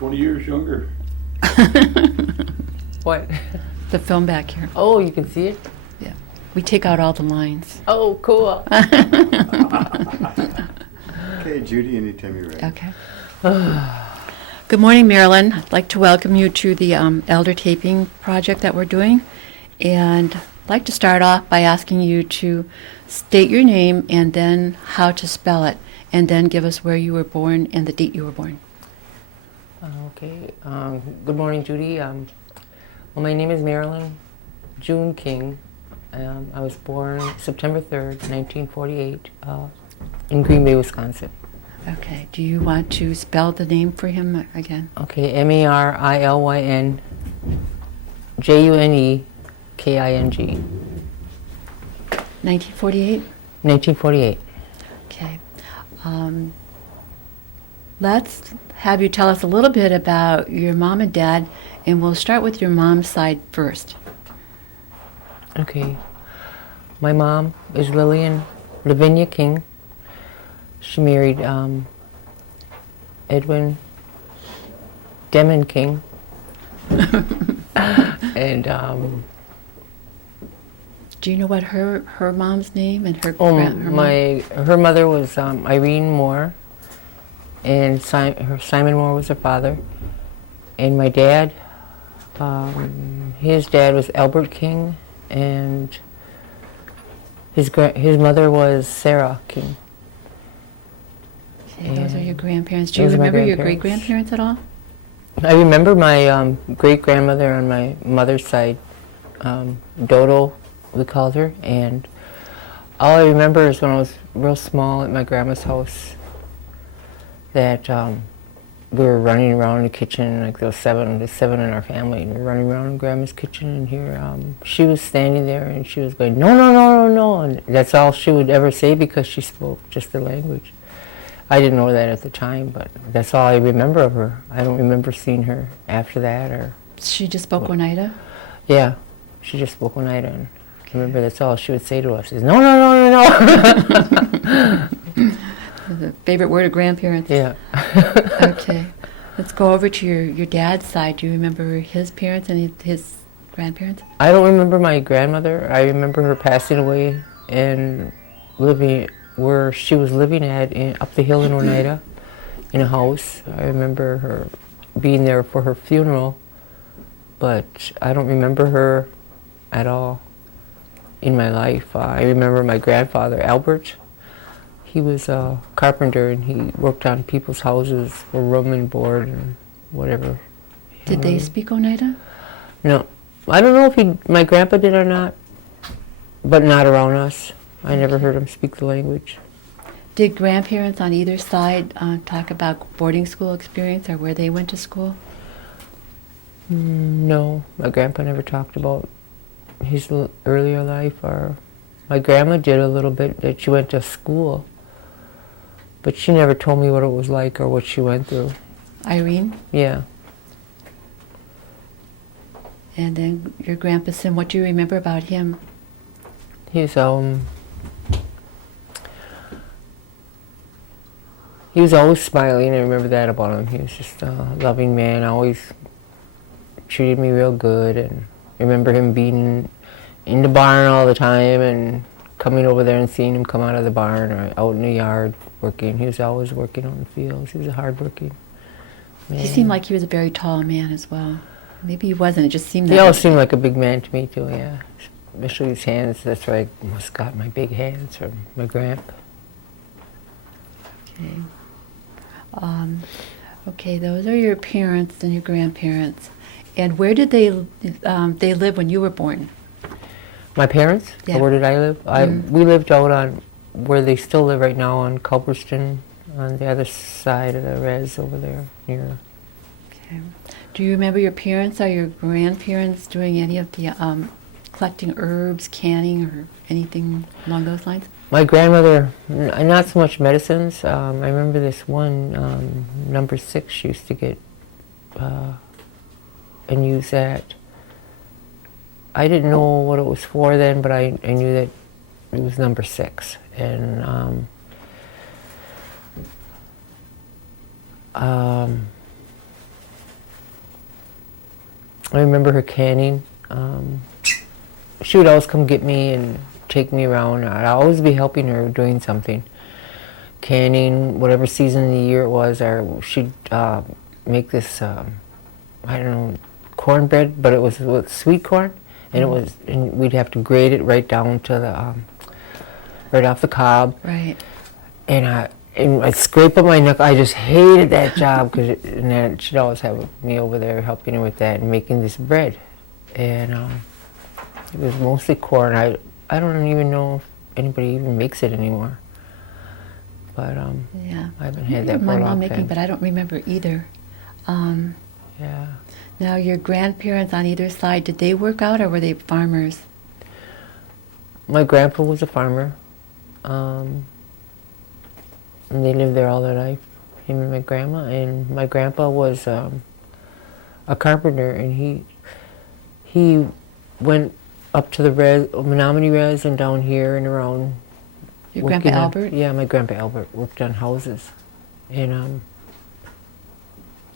20 years younger. What? The film back here. Oh, you can see it? Yeah. We take out all the lines. Oh, cool. Okay, Judy, anytime you're ready. Okay. Good morning, Marilyn. I'd like to welcome you to the Elder Taping project that we're doing. And I'd like to start off by asking you to state your name and then how to spell it, and then give us where you were born and the date you were born. Okay. Good morning, Judy. Well, my name is Marilyn June King. I was born September 3rd, 1948, in Green Bay, Wisconsin. Okay. Do you want to spell the name for him again? Okay, Marilyn Junekking. 1948? 1948. Okay. Let's have you tell us a little bit about your mom and dad, and we'll start with your mom's side first. Okay. My mom is Lavinia King. She married Edwin Demon King. And do you know what her mom's name and her her mother was Irene Moore, and Simon Moore was her father. And my dad, his dad was Albert King, and his mother was Sarah King. Okay, those are your grandparents. Do you remember your great-grandparents at all? I remember my great-grandmother on my mother's side, Dodo, we called her, and all I remember is when I was real small at my grandma's house that we were running around in the kitchen, like there was seven in our family, and we were running around in Grandma's kitchen, and here she was standing there, and she was going, no, no, no, no, no, and that's all she would ever say because she spoke just the language. I didn't know that at the time, but that's all I remember of her. I don't remember seeing her after that, or... She just spoke Oneida? Yeah, she just spoke Oneida, and I remember that's all she would say to us, is no, no, no, no, no. The favorite word of grandparents. Yeah. Okay. Let's go over to your dad's side. Do you remember his parents and his grandparents? I don't remember my grandmother. I remember her passing away and living where she was living at up the hill in Oneida in a house. I remember her being there for her funeral, but I don't remember her at all in my life. I remember my grandfather, Albert. He was a carpenter, and he worked on people's houses for room and board and whatever. Did they speak Oneida? No. I don't know if my grandpa did or not, but not around us. I never heard him speak the language. Did grandparents on either side talk about boarding school experience or where they went to school? No. My grandpa never talked about his earlier life. Or my grandma did a little bit, that she went to school. But she never told me what it was like or what she went through. Irene? Yeah. And then your grandpa Sim, what do you remember about him? He was always smiling. I remember that about him. He was just a loving man, always treated me real good. And I remember him being in the barn all the time and coming over there and seeing him come out of the barn or out in the yard working. He was always working on the fields. He was a hard-working man. He seemed like he was a very tall man as well. Maybe he wasn't. It just seemed that. He always seemed like a big man to me too, yeah. Especially his hands. That's why I must got my big hands from my grandpa. Okay. Okay, those are your parents and your grandparents. And where did they live when you were born? My parents? Yeah. Or where did I live? We lived out on where they still live right now on Culperston, on the other side of the res over there near. Okay. Do you remember your parents or your grandparents doing any of the collecting herbs, canning, or anything along those lines? My grandmother, not so much medicines. I remember this one, number 6, she used to get and use that. I didn't know what it was for then, but I knew that it was number 6. And I remember her canning. She would always come get me and take me around. I'd always be helping her doing something. Canning, whatever season of the year it was, or she'd make this, I don't know, cornbread, but it was with sweet corn, and and we'd have to grate it right down to the, right off the cob. Right. And I'd scrape up my knuckle. I just hated that job, and then she'd always have me over there helping her with that and making this bread. And it was mostly corn. I don't even know if anybody even makes it anymore. But Yeah. I haven't had that for My a mom long making, time. but I don't remember either. Yeah. Now, your grandparents on either side, did they work out or were they farmers? My grandpa was a farmer. And they lived there all their life, him and my grandma. And my grandpa was a carpenter, and he went up to the Menominee Res and down here and around. Your Grandpa Albert? Yeah, my Grandpa Albert worked on houses. And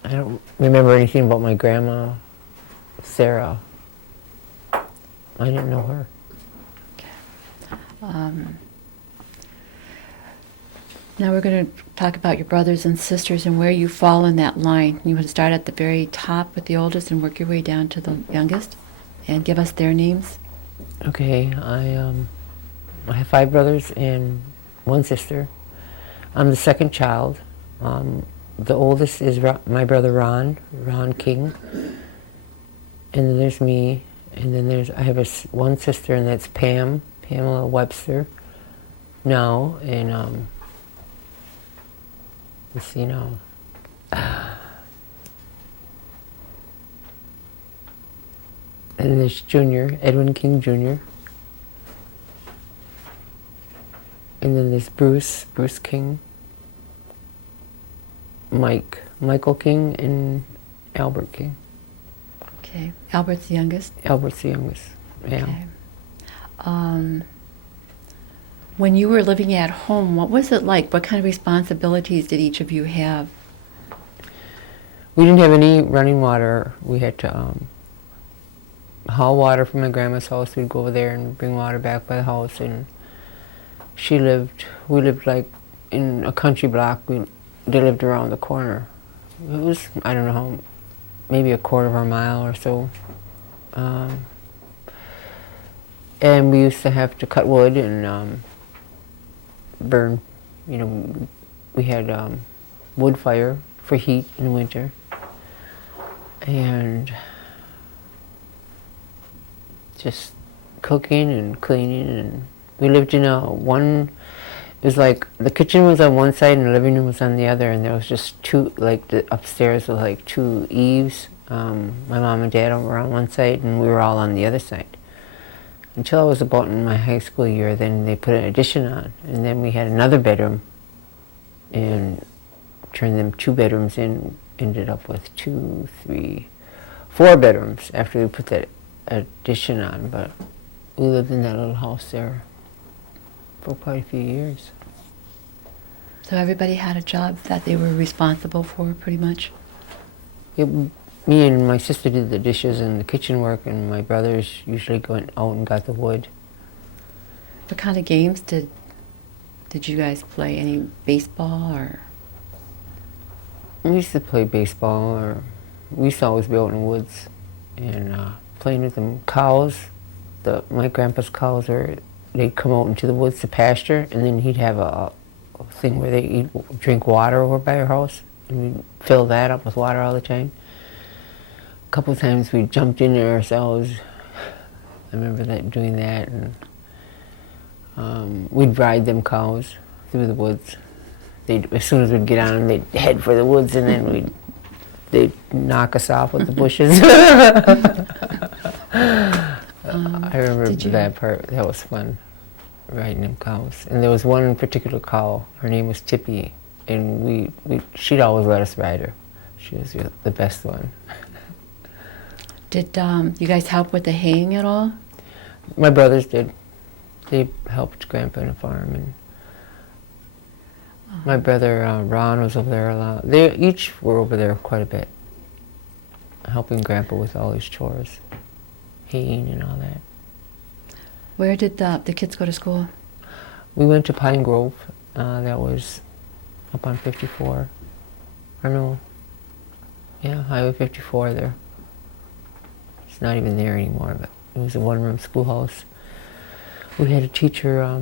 I don't remember anything about my grandma, Sarah. I didn't know her. Now we're going to talk about your brothers and sisters and where you fall in that line. You would start at the very top with the oldest and work your way down to the youngest, and give us their names. Okay, I have 5 brothers and 1 sister. I'm the second child. The oldest is my brother Ron King, and then there's me, and then I have one sister, and that's Pamela Webster. Now, and let's see now. And there's Junior, Edwin King Jr. And then there's Bruce King, Michael King, and Albert King. Okay. Albert's the youngest? Albert's the youngest, yeah. Okay. When you were living at home, what was it like? What kind of responsibilities did each of you have? We didn't have any running water. We had to haul water from my grandma's house. We'd go over there and bring water back by the house. And we lived like in a country block. They lived around the corner. It was, I don't know how, maybe a quarter of a mile or so. And we used to have to cut wood and burn, we had wood fire for heat in the winter. And just cooking and cleaning, and we lived in it was like the kitchen was on one side and the living room was on the other, and there was just the upstairs was like 2 eaves. My mom and dad were on one side and we were all on the other side. Until I was about in my high school year, then they put an addition on, and then we had another bedroom and turned them 2 bedrooms in, ended up with 2, 3, 4 bedrooms after we put that addition on. But we lived in that little house there for quite a few years. So everybody had a job that they were responsible for, pretty much? Me and my sister did the dishes and the kitchen work, and my brothers usually went out and got the wood. What kind of games did you guys play? Any baseball or? We used to play baseball, or we used to always be out in the woods and playing with them cows. My grandpa's cows they'd come out into the woods to pasture, and then he'd have a thing where they drink water over by our house, and we'd fill that up with water all the time. A couple of times we jumped in there ourselves. I remember doing that, and we'd ride them cows through the woods. As soon as we'd get on them, they'd head for the woods, and then they'd knock us off with the bushes. I remember that part. That was fun, riding them cows. And there was one particular cow. Her name was Tippy, and she'd always let us ride her. She was the best one. Did you guys help with the haying at all? My brothers did. They helped Grandpa on the farm, and my brother Ron was over there a lot. They each were over there quite a bit. helping Grandpa with all his chores, haying and all that. Where did the kids go to school? We went to Pine Grove. That was up on 54. Or no, yeah, Highway 54 there. It's not even there anymore, but it was a one-room schoolhouse. We had a teacher,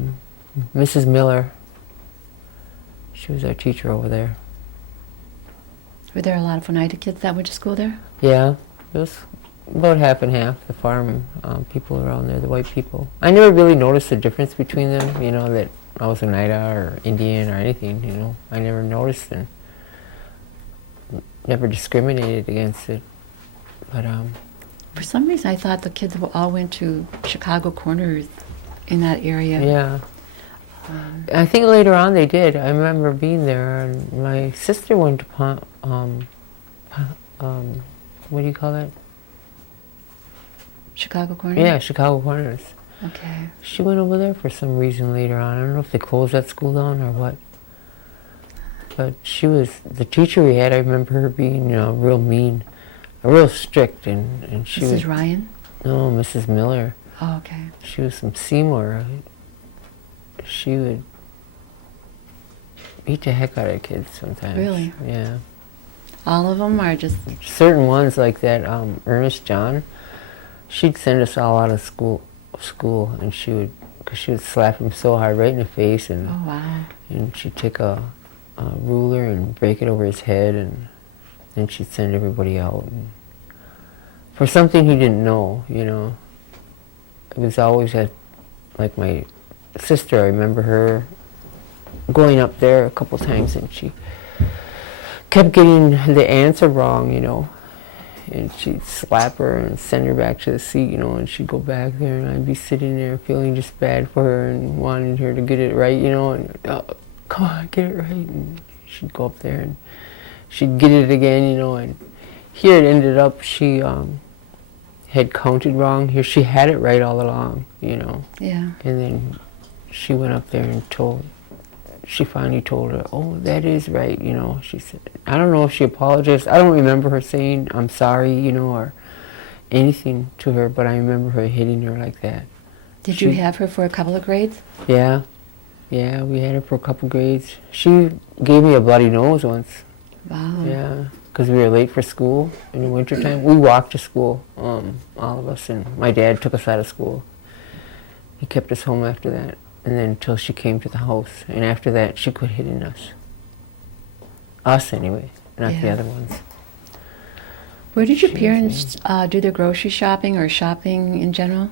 Mrs. Miller. She was our teacher over there. Were there a lot of Oneida kids that went to school there? Yeah, it was about half and half, the farm people around there, the white people. I never really noticed the difference between them, you know, that I was Oneida or Indian or anything, you know. I never noticed and never discriminated against it. But For some reason, I thought the kids all went to Chicago Corners in that area. yeah. I think later on they did. I remember being there, and my sister went to what do you call that? Chicago Corners? Yeah, Chicago Corners. Okay. She went over there for some reason later on. I don't know if they closed that school down or what. But she was, the teacher we had, I remember her being, you know, real mean, real strict, and she was... Mrs. Ryan? No, Mrs. Miller. Oh, okay. She was from Seymour. She would beat the heck out of kids sometimes. Really? Yeah. All of them are just... Certain ones like that, Ernest John, she'd send us all out of school, and she would, because she would slap him so hard right in the face, and Oh, wow. and she'd take a ruler and break it over his head, and then she'd send everybody out. And for something he didn't know, you know. It was always like my sister, I remember her going up there a couple times, and she kept getting the answer wrong, you know. And she'd slap her and send her back to the seat, you know, and she'd go back there, and I'd be sitting there feeling just bad for her and wanting her to get it right, you know, and come on, get it right. And she'd go up there and she'd get it again, you know, and here it ended up she had counted wrong. Here she had it right all along, you know. Yeah. And then she went up there and she finally told her, oh, that is right, you know. She said, I don't know if she apologized. I don't remember her saying, I'm sorry, you know, or anything to her, but I remember her hitting her like that. Did you have her for a couple of grades? Yeah. Yeah, we had her for a couple grades. She gave me a bloody nose once. Wow. Yeah, because we were late for school in the wintertime. We walked to school, all of us, and my dad took us out of school. He kept us home after that, and then until she came to the house. And after that, she quit hitting us. Us, anyway, not the Yeah. other ones. Where did your She was parents do their grocery shopping or shopping in general?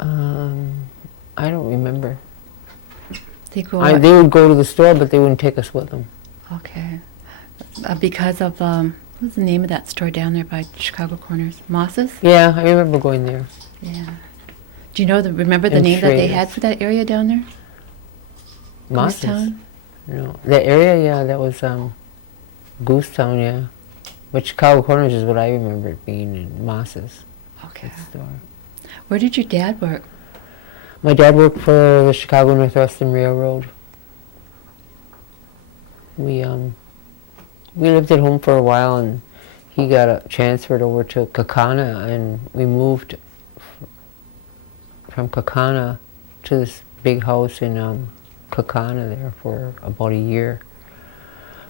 I don't remember. They go. They would go to the store, but they wouldn't take us with them. Okay. Because of what's the name of that store down there by Chicago Corners? Moss's? Yeah, I remember going there. Yeah. Do you know remember the And name that they had Schrader's. for that area down there? Moss's. Town? No, that area, yeah, that was Goose Town, yeah. But Chicago Corners is what I remember it being in Moss's Okay. store. Where did your dad work? My dad worked for the Chicago Northwestern Railroad. We lived at home for a while, and he got transferred over to Kaukauna, and we moved from Kaukauna to this big house in Kaukauna there for about a year.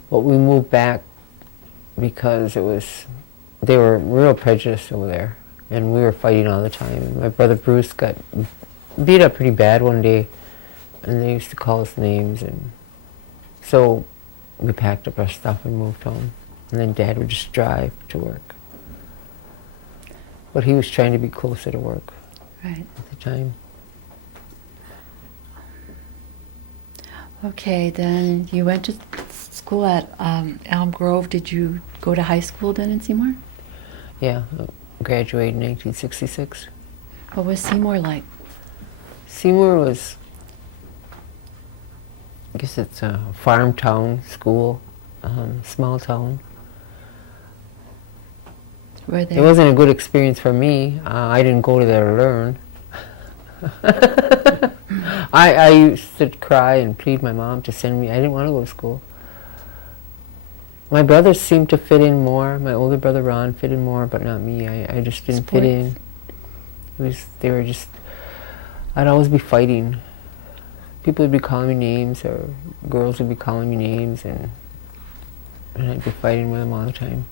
But we moved back because they were real prejudiced over there, and we were fighting all the time. And my brother Bruce got beat up pretty bad one day, and they used to call us names, and so we packed up our stuff and moved home. And then Dad would just drive to work. But he was trying to be closer to work Right. at the time. Okay, then you went to school at Elm Grove. Did you go to high school then in Seymour? Yeah, graduated in 1966. What was Seymour like? Seymour was, I guess it's a farm town school, small town. Were It there? wasn't a good experience for me. I didn't go there to learn. I used to cry and plead my mom to send me. I didn't want to go to school. My brothers seemed to fit in more. My older brother Ron fit in more, but not me. I just didn't fit in. They were just, I'd always be fighting. People would be calling me names, or girls would be calling me names, and I'd be fighting with them all the time.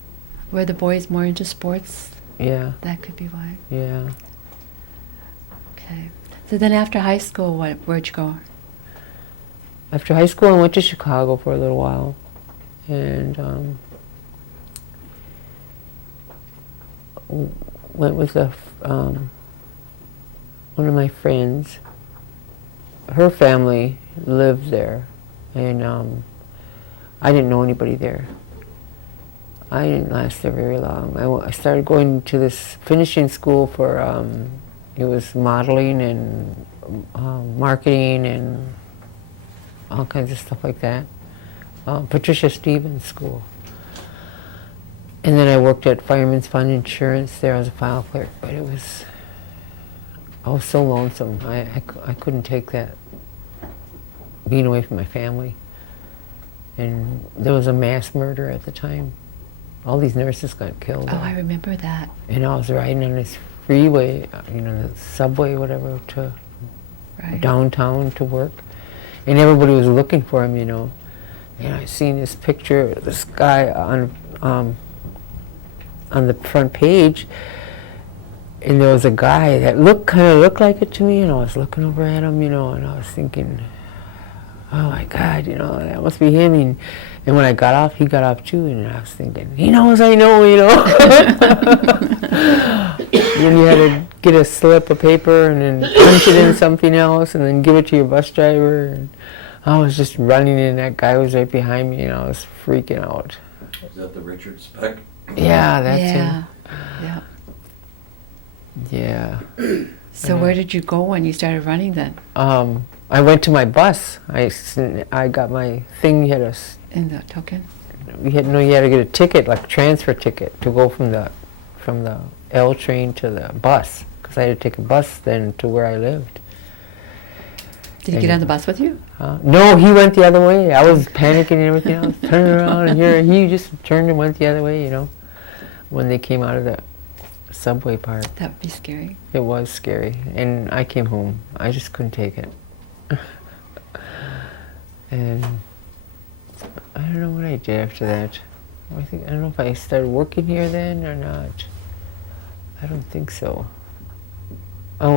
Were the boys more into sports? Yeah. That could be why. Yeah. Okay. So then after high school, where'd you go? After high school, I went to Chicago for a little while, and went with one of my friends. Her family lived there, and I didn't know anybody there. I didn't last there very long. I started going to this finishing school for, it was modeling and marketing and all kinds of stuff like that. Patricia Stevens School. And then I worked at Fireman's Fund Insurance there as a file clerk, but I was so lonesome. I couldn't take that, being away from my family. And there was a mass murder at the time. All these nurses got killed. Oh, I remember that. And I was riding on this freeway, the subway, whatever, to downtown to work. And everybody was looking for him, And I seen this picture of this guy on the front page, and there was a guy that kind of looked like it to me, and I was looking over at him, and I was thinking, oh my God, that must be him. And when I got off, he got off too, and I was thinking, he knows I know, Then you had to get a slip of paper and then punch it in something else and then give it to your bus driver. And I was just running, and that guy was right behind me, and I was freaking out. Is that the Richard Speck? Yeah, that's him. Yeah. Yeah. So where did you go when you started running then? I went to my bus. I got my thing. You had In the token? you had to get a ticket, like a transfer ticket, to go from the L train to the bus, because I had to take a bus then to where I lived. Did he get on the bus with you? No, he went the other way. I was panicking and everything. I was turning around, and he just turned and went the other way, when they came out of the subway part. That would be scary. It was scary, and I came home. I just couldn't take it. And I don't know what I did after that. I don't know if I started working here then or not. I don't think so. I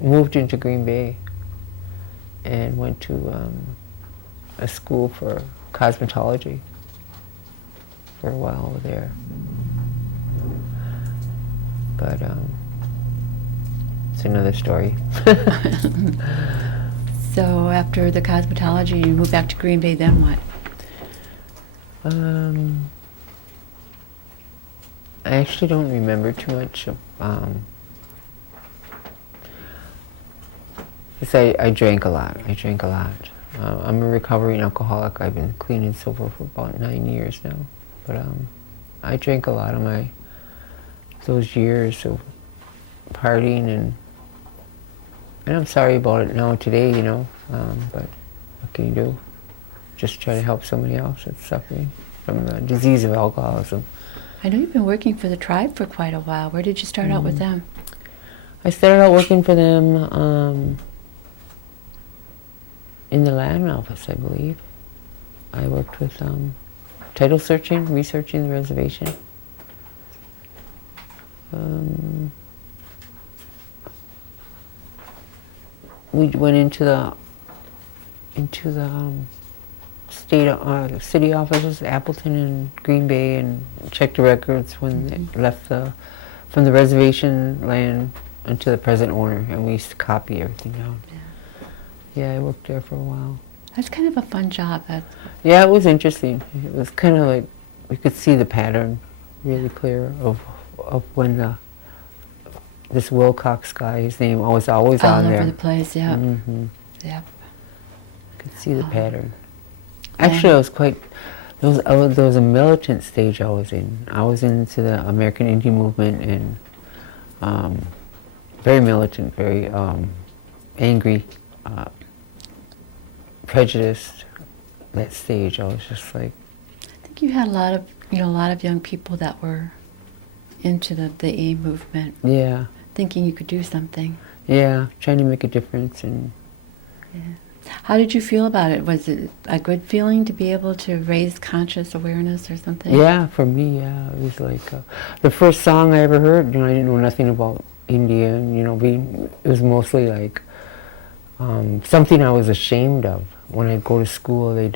moved into Green Bay and went to a school for cosmetology for a while over there. But it's another story. So after the cosmetology, you moved back to Green Bay, then what? I actually don't remember too much. I drank a lot. I'm a recovering alcoholic. I've been clean and sober for about 9 years now. But I drank a lot of those years of partying, and I'm sorry about it now today, but what can you do? Just try to help somebody else that's suffering from the disease of alcoholism. I know you've been working for the tribe for quite a while. Where did you start out with them? I started out working for them in the land office, I believe. I worked with title searching, researching the reservation. We went into the city offices, Appleton and Green Bay, and checked the records when they left from the reservation land into the present owner, and we used to copy everything down. Yeah, I worked there for a while. That's kind of a fun job. Yeah, it was interesting. It was kind of like we could see the pattern really clear of when this Wilcox guy, his name was always on there. All over the place, yeah. Mm-hmm. Yep. Could see the pattern. Actually, I was there was a militant stage I was in. I was into the American Indian movement, and very militant, very angry, prejudiced. That stage, I was just like, think you had a lot of young people that were into the AIM movement, Yeah, thinking you could do something. yeah, trying to make a difference. And Yeah. How did you feel about it? Was it a good feeling to be able to raise conscious awareness or something? yeah, for me, yeah, it was like the first song I ever heard. I didn't know nothing about India, and it was mostly like something I was ashamed of. When I'd go to school, they'd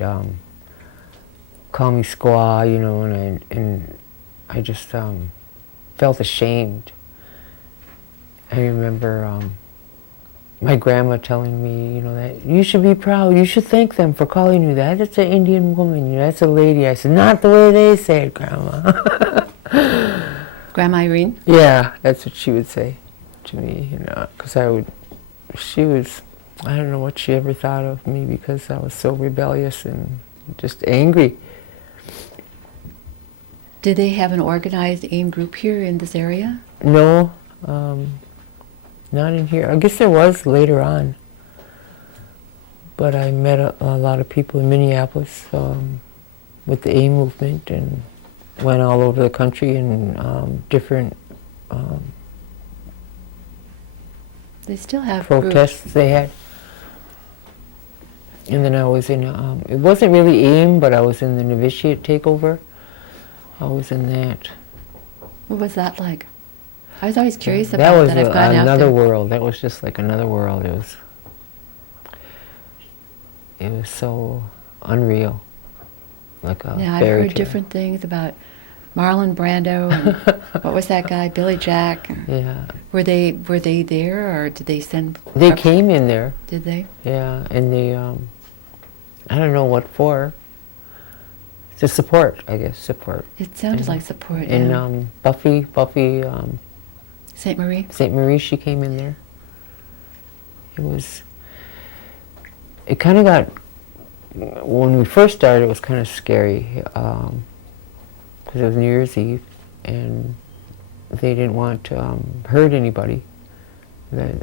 call me squaw, and I just felt ashamed. I remember my grandma telling me, that you should be proud, you should thank them for calling you that. That's an Indian woman, that's a lady. I said, not the way they say it, Grandma. Grandma Irene? Yeah, that's what she would say to me, because she was, I don't know what she ever thought of me because I was so rebellious and just angry. Did they have an organized AIM group here in this area? No, not in here. I guess there was later on. But I met a lot of people in Minneapolis with the AIM movement and went all over the country and different They still have protests groups. they had. And then I was in, it wasn't really AIM, but I was in the novitiate takeover. I was in that. What was that like? I was always curious That about was that. I've gone out another there. world. That was just like another world. It was so unreal, like a Yeah, I've fairy heard tale. different things about Marlon Brando and what was that guy, Billy Jack? Yeah, Were they there, or did they send? they came in there. Did they? Yeah, and they, I don't know what for. To support, I guess, support. It sounded like support. And Yeah. Buffy, Saint Marie. St. Marie, she came in there. It kind of got, when we first started, it was kind of scary, because it was New Year's Eve, and they didn't want to hurt anybody. But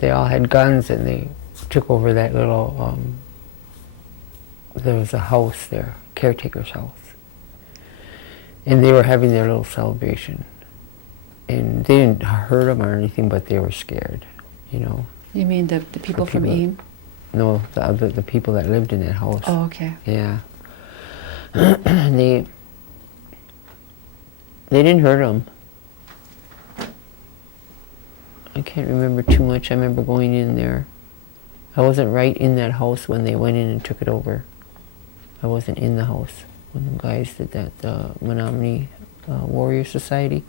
they all had guns, and they took over that little, there was a house there, caretaker's house. And they were having their little celebration. And they didn't hurt them or anything, but they were scared, You mean the people from people- AIM? No, the people that lived in that house. Oh, okay. Yeah. And they didn't hurt them. I can't remember too much. I remember going in there. I wasn't right in that house when they went in and took it over. I wasn't in the house when the guys did that, the Menominee Warrior Society.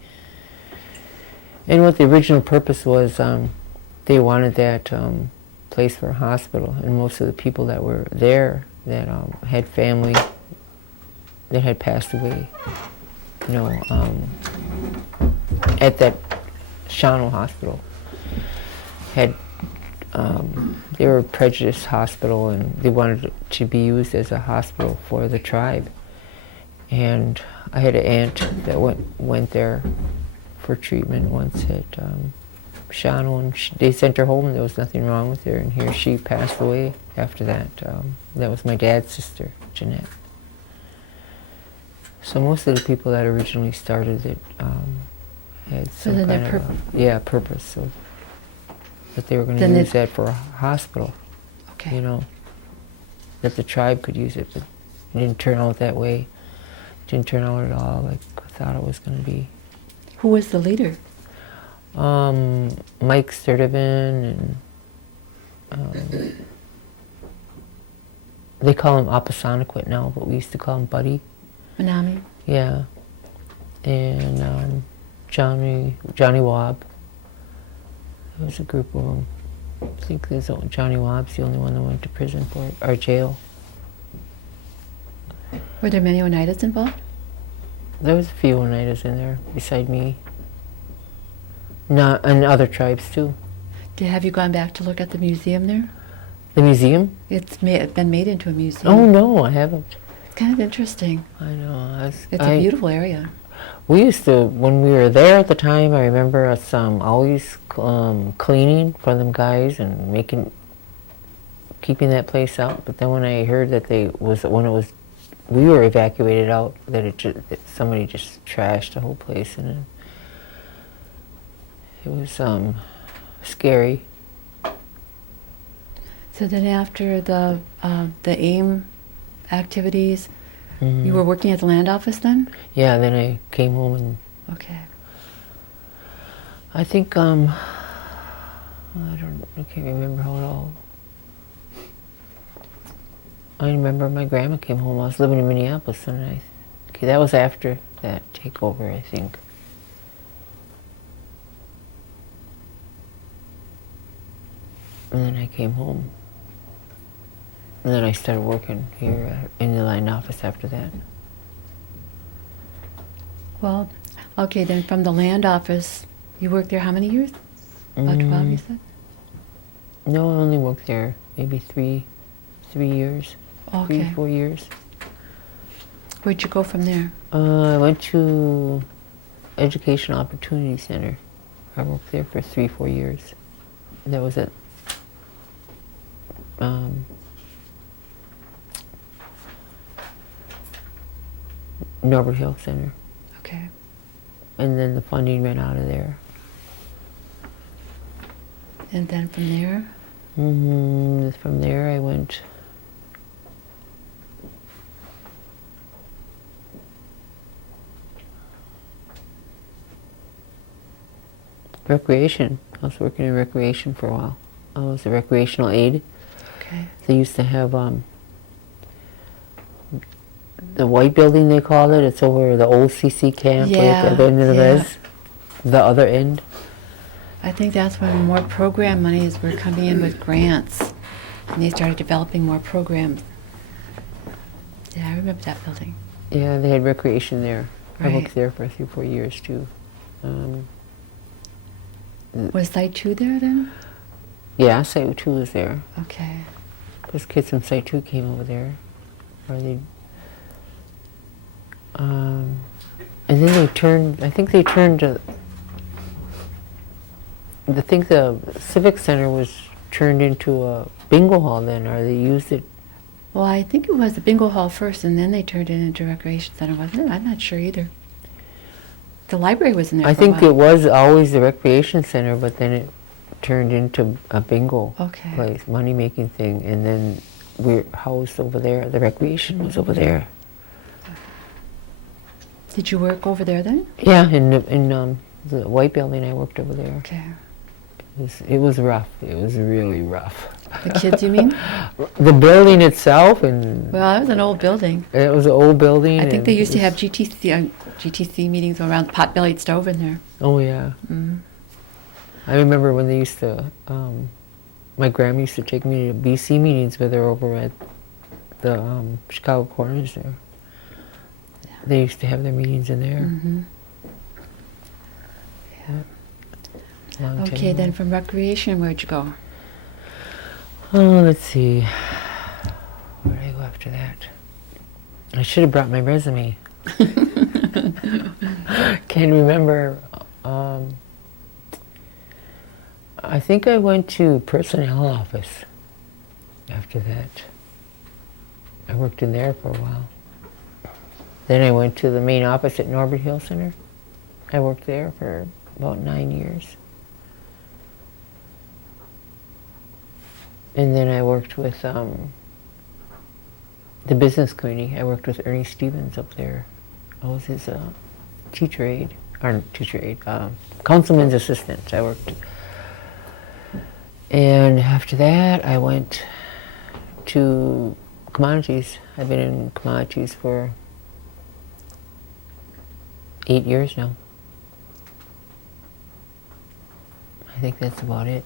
And what the original purpose was, they wanted that place for a hospital, and most of the people that were there that had family that had passed away, at that Shawano Hospital, they were a prejudiced hospital, and they wanted it to be used as a hospital for the tribe. And I had an aunt that went there for treatment once at Shawano, and they sent her home, and there was nothing wrong with her, and here she passed away after that. That was my dad's sister, Jeanette. So most of the people that originally started it had some then kind their of purpose of that they were going to Then use that for a hospital, Okay. that the tribe could use it, but it didn't turn out that way. It didn't turn out at all like I thought it was going to be. Who was the leader? Mike Sturdivant, and they call him Apasanaquit now, but we used to call him Buddy. Manami. Yeah, and Johnny Wobb. There was a group of them. I think Johnny Wobb's the only one that went to prison for it, or jail. Were there many Oneidas involved? There was a few Oneidas in there beside me. And other tribes too. Have you gone back to look at the museum there? The museum? It's been made into a museum. Oh no, I haven't. It's kind of interesting. I know. It's a beautiful area. We used to, when we were there at the time, I remember us always cleaning for them guys and keeping that place up. But then when I heard that when it was we were evacuated out, that that somebody just trashed the whole place, and it was scary. So then after the AIM activities, you were working at the land office then? Yeah, then I came home and Okay. I think I can't remember how it all. I remember my grandma came home. I was living in Minneapolis, and that was after that takeover, I think. And then I came home. And then I started working here in the land office after that. Well, okay, then from the land office, you worked there how many years? About 12, you said? No, I only worked there maybe 3 years. Okay. 3, 4 years. Where'd you go from there? I went to Education Opportunity Center. I worked there for 3, 4 years. That was at Norbert Hill Center. Okay. And then the funding ran out of there. And then from there? From there I went recreation. I was working in recreation for a while. I was a recreational aide. Okay. They used to have the white building, they call it. It's over the old CC camp, right at the end of the res. The other end. I think that's when more program monies were coming in with grants, and they started developing more programs. Yeah, I remember that building. Yeah, they had recreation there. Right. I worked there for 3, 4 years too. Was Site 2 there then? Yeah, Site 2 was there. Okay. Those kids from Site 2 came over there. Or they, and then they turned, I think they turned to, I think the Civic Center was turned into a bingo hall then, or they used it. Well, I think it was the bingo hall first, and then they turned it into a recreation center, wasn't it? I'm not sure either. The library was in there I for a think while. it was always the recreation center, but then it turned into a bingo place, money-making thing, and then we're housed over there. The recreation was over there. Did you work over there then? Yeah, in the white building, I worked over there. Okay. It was rough. It was really rough. The kids, you mean? The building itself, and Well, it was an old building. it was an old building. I think and they used to it have was- GTC meetings around the pot-bellied stove in there. Oh yeah. I remember when they used to. My grandma used to take me to BC meetings with her over at the Chicago Corners there. They used to have their meetings in there. Long time Okay, ago. then from recreation, where'd you go? Oh, let's see. Where did I go after that? I should have brought my resume. Can't remember. I think I went to personnel office after that. I worked in there for a while. Then I went to the main office at Norbert Hill Center. I worked there for about 9 years. And then I worked with the business committee. I worked with Ernie Stevens up there. I was his teacher aide, or teacher aide, councilman's assistant. I worked. And after that, I went to commodities. I've been in commodities for 8 years now. I think that's about it.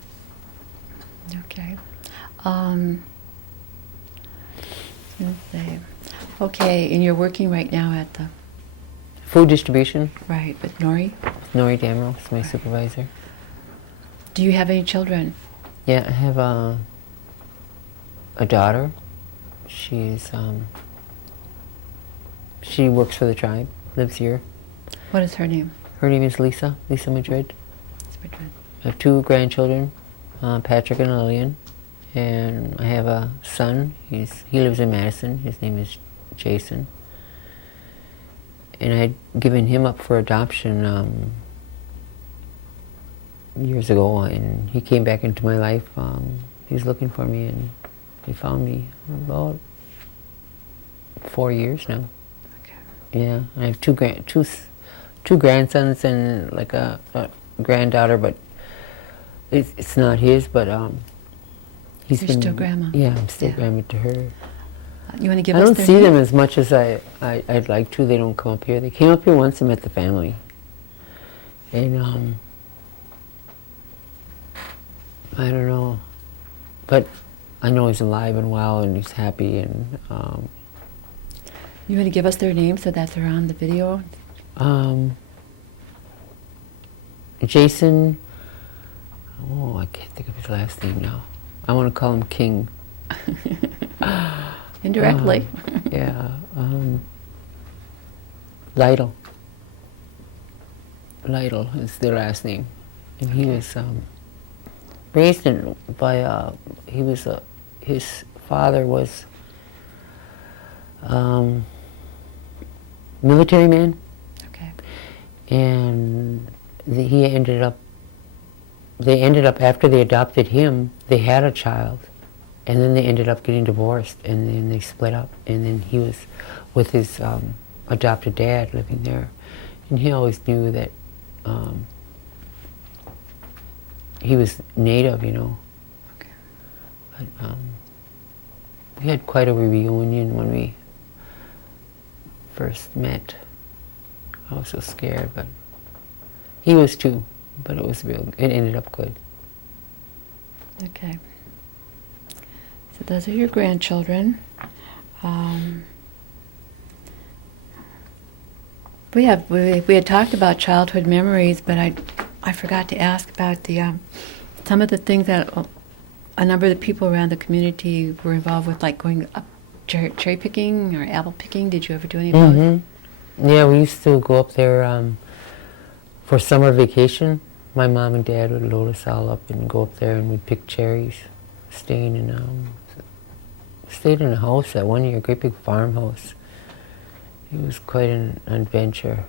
Okay. Let's see. Okay, and you're working right now at the, Food distribution. right, with Nori. Nori Damrell is my supervisor. Do you have any children? Yeah, I have a daughter. She's she works for the tribe, lives here. What is her name? Her name is Lisa Madrid. It's Madrid. I have 2 grandchildren, Patrick and Lillian, and I have a son. He lives in Madison. His name is Jason. and I'd given him up for adoption years ago, and he came back into my life. He was looking for me, and he found me about 4 years now. Okay. Yeah, I have two grandsons and like a granddaughter, but it's not his. But he's You're been still grandma. Yeah, I'm still Yeah. grandma to her. You want to give I us don't their see name? them as much as I'd like to. They don't come up here. They came up here once and met the family, and I don't know, but I know he's alive and well, and he's happy, and You want to give us their names so that they're on the video? Jason. Oh, I can't think of his last name now. I want to call him King. Indirectly. Yeah. Lytle. Lytle is their last name, and he was raised in by. His father was military man, Okay. and he ended up. They ended up, after they adopted him, they had a child, and then they ended up getting divorced, and then they split up, and then he was with his adopted dad living there, and he always knew that he was Native, you know. Okay. But we had quite a reunion when we first met. I was so scared, but he was too. But it ended up good. Okay. So those are your grandchildren. We had talked about childhood memories, but I forgot to ask about the some of the things that a number of the people around the community were involved with, like going up cherry picking or apple picking. Did you ever do any of those? Mm-hmm. Yeah, we used to go up there for summer vacation. My mom and dad would load us all up and go up there, and we'd pick cherries. Stayed in a house that one year, a great big farmhouse. It was quite an adventure.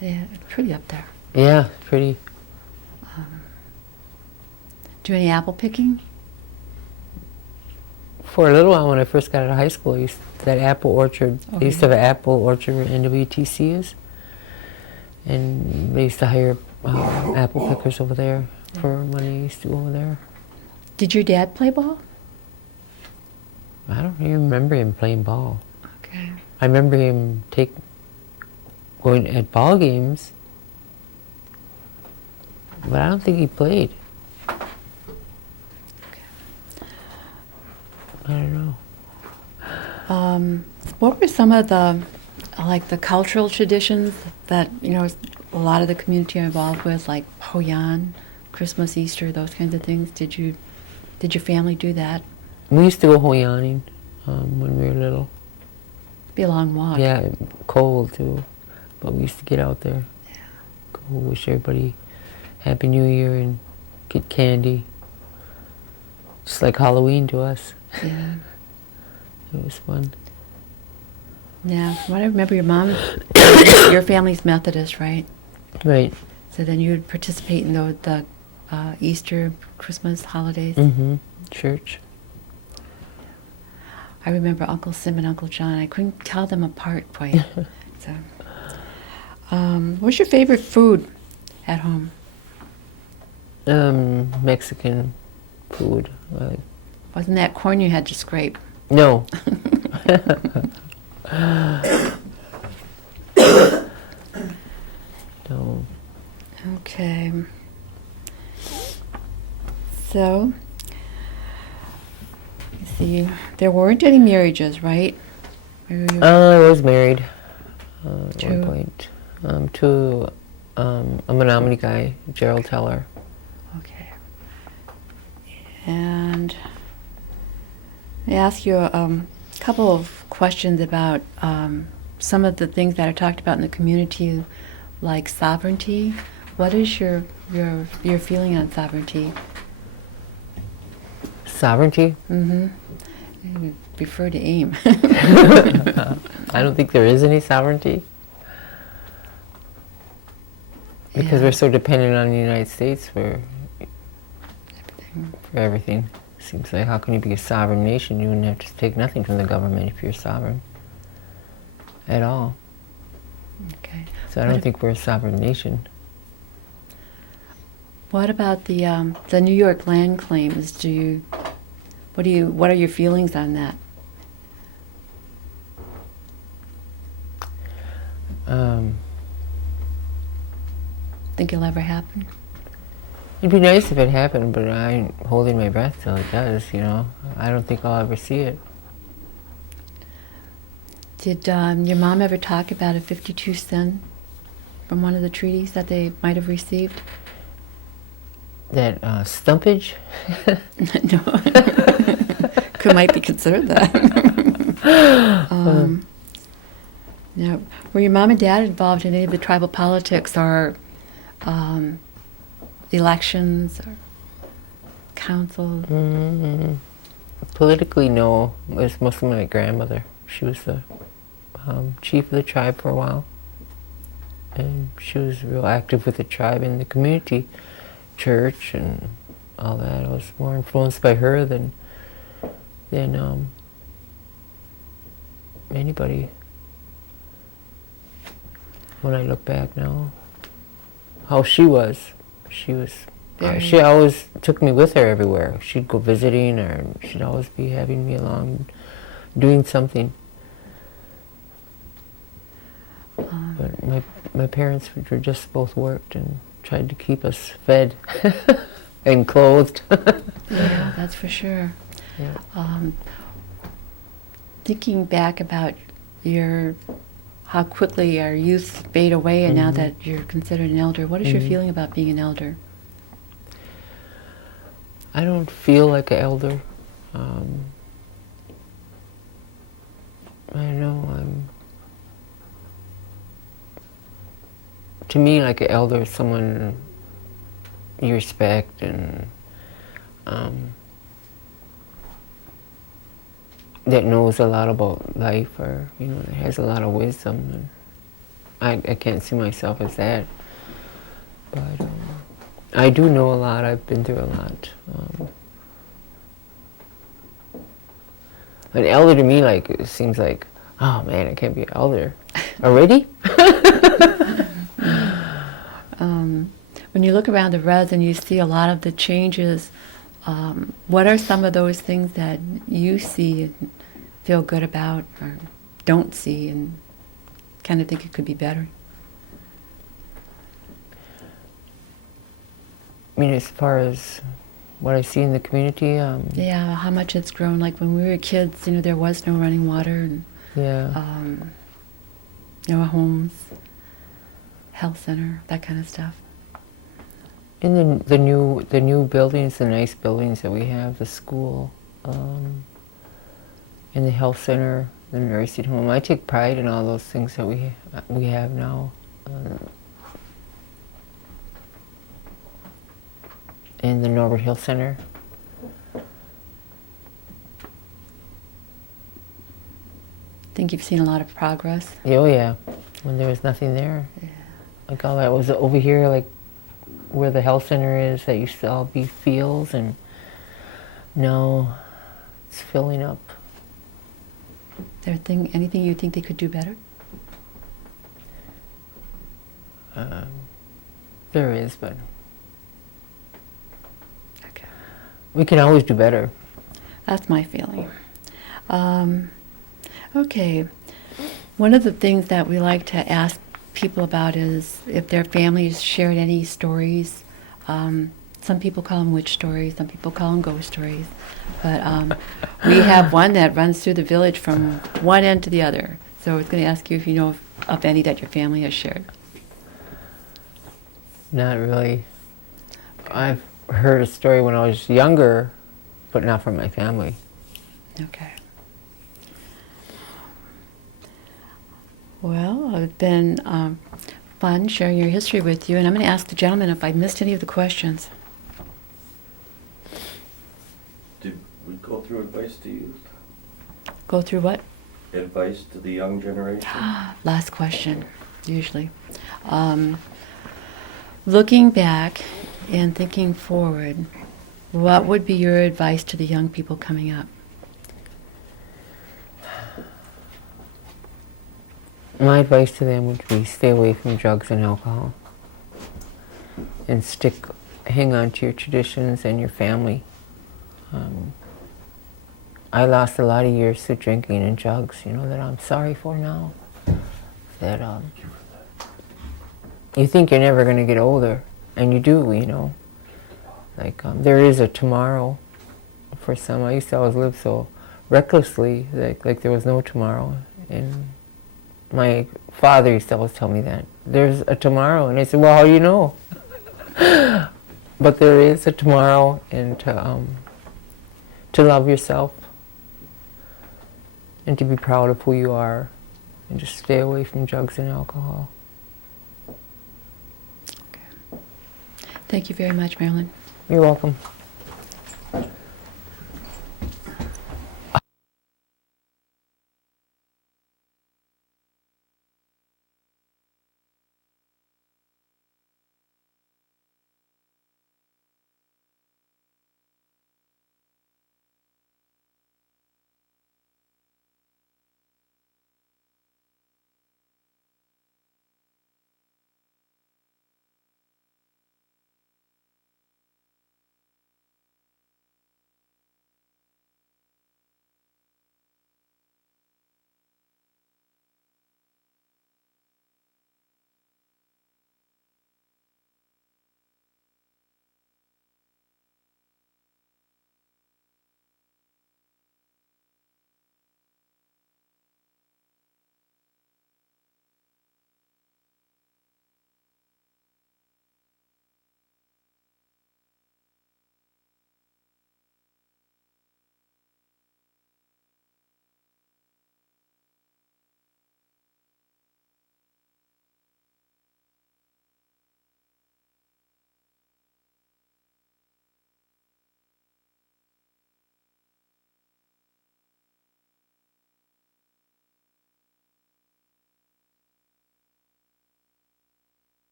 Yeah, it's pretty up there. Yeah, pretty. Do any apple picking? For a little while, when I first got out of high school, that apple orchard. Oh, They used to have an apple orchard where NWTC is, and they used to hire apple pickers over there for money. I used to go over there. Did your dad play ball? I don't even remember him playing ball. Okay. I remember him going at ball games, but I don't think he played. I don't know. What were some of the cultural traditions that a lot of the community are involved with, like Hoyan, Christmas, Easter, those kinds of things? Did your family do that? We used to go hoyaning when we were little. It'd be a long walk. Yeah, cold too, but we used to get out there. Yeah. Go wish everybody Happy New Year and get candy. Just like Halloween to us. Yeah. It was fun. Yeah. From what I remember, your family's Methodist, right? Right. So then you would participate in the Easter, Christmas holidays. Mm-hmm. Church. I remember Uncle Sim and Uncle John. I couldn't tell them apart quite. So, what's your favorite food at home? Mexican food. Wasn't that corn you had to scrape? No. No. Okay. So, let's see. There weren't any marriages, right? I was married at To? one point to a Menominee guy, Gerald Teller. Okay. And I ask you a couple of questions about some of the things that are talked about in the community, like sovereignty. What is your feeling on sovereignty? Sovereignty? Mm-hmm. I prefer to aim. I don't think there is any sovereignty. Because Yeah. we're so dependent on the United States for everything. Seems like, how can you be a sovereign nation? You wouldn't have to take nothing from the government if you're sovereign at all. Okay. So I don't think we're a sovereign nation. What about the New York land claims? What are your feelings on that? Think it'll ever happen? It'd be nice if it happened, but I ain't holding my breath till it does, you know. I don't think I'll ever see it. Did your mom ever talk about a 52 cent from one of the treaties that they might have received? That stumpage? No. Might be considered that. Now, were your mom and dad involved in any of the tribal politics or elections or council? Politically, no. It was mostly my grandmother. She was the chief of the tribe for a while. And she was real active with the tribe in the community church and all that. I was more influenced by her than anybody. When I look back now, how she was she always took me with her everywhere. She'd go visiting, or she'd always be having me along, doing something. But my parents were just both worked and tried to keep us fed and clothed. Yeah, that's for sure. Yeah. Thinking back about how quickly our youth fade away, and now that you're considered an elder, what is your feeling about being an elder? I don't feel like an elder. I don't know. To me, like an elder is someone you respect and that knows a lot about life, or that has a lot of wisdom. And I can't see myself as that, but I do know a lot. I've been through a lot. An elder to me, like, it seems like, oh man, I can't be an elder already. When you look around the res and you see a lot of the changes, what are some of those things that you see and feel good about, or don't see and kind of think it could be better? I mean, as far as what I see in the community, Yeah, how much it's grown. Like when we were kids, there was no running water and yeah, no homes, health center, that kind of stuff. in the new buildings, the nice buildings that we have, the school, in the health center, the nursing home, I take pride in all those things that we have now. In the Norbert Hill Center. Think you've seen a lot of progress? Oh yeah, when there was nothing there. Yeah. Like all that was over here, like where the health center is, that used to all be fields, and now it's filling up. Anything you think they could do better? There is, but Okay. we can always do better. That's my feeling. Okay. One of the things that we like to ask people about is if their families shared any stories. Some people call them witch stories, some people call them ghost stories. But we have one that runs through the village from one end to the other. So I was going to ask you if you know of any that your family has shared. Not really. I've heard a story when I was younger, but not from my family. Okay. Well, it's been fun sharing your history with you, and I'm going to ask the gentleman if I missed any of the questions. Did we go through advice to youth? Go through what? Advice to the young generation? Last question, usually. Looking back and thinking forward, what would be your advice to the young people coming up? My advice to them would be stay away from drugs and alcohol and hang on to your traditions and your family. I lost a lot of years to drinking and drugs, that I'm sorry for now. That you think you're never going to get older, and you do, Like, there is a tomorrow for some. I used to always live so recklessly, like there was no tomorrow. And my father used to always tell me that. There's a tomorrow. And I said, well, how do you know? But there is a tomorrow, and to love yourself and to be proud of who you are and just stay away from drugs and alcohol. Okay. Thank you very much, Marilyn. You're welcome.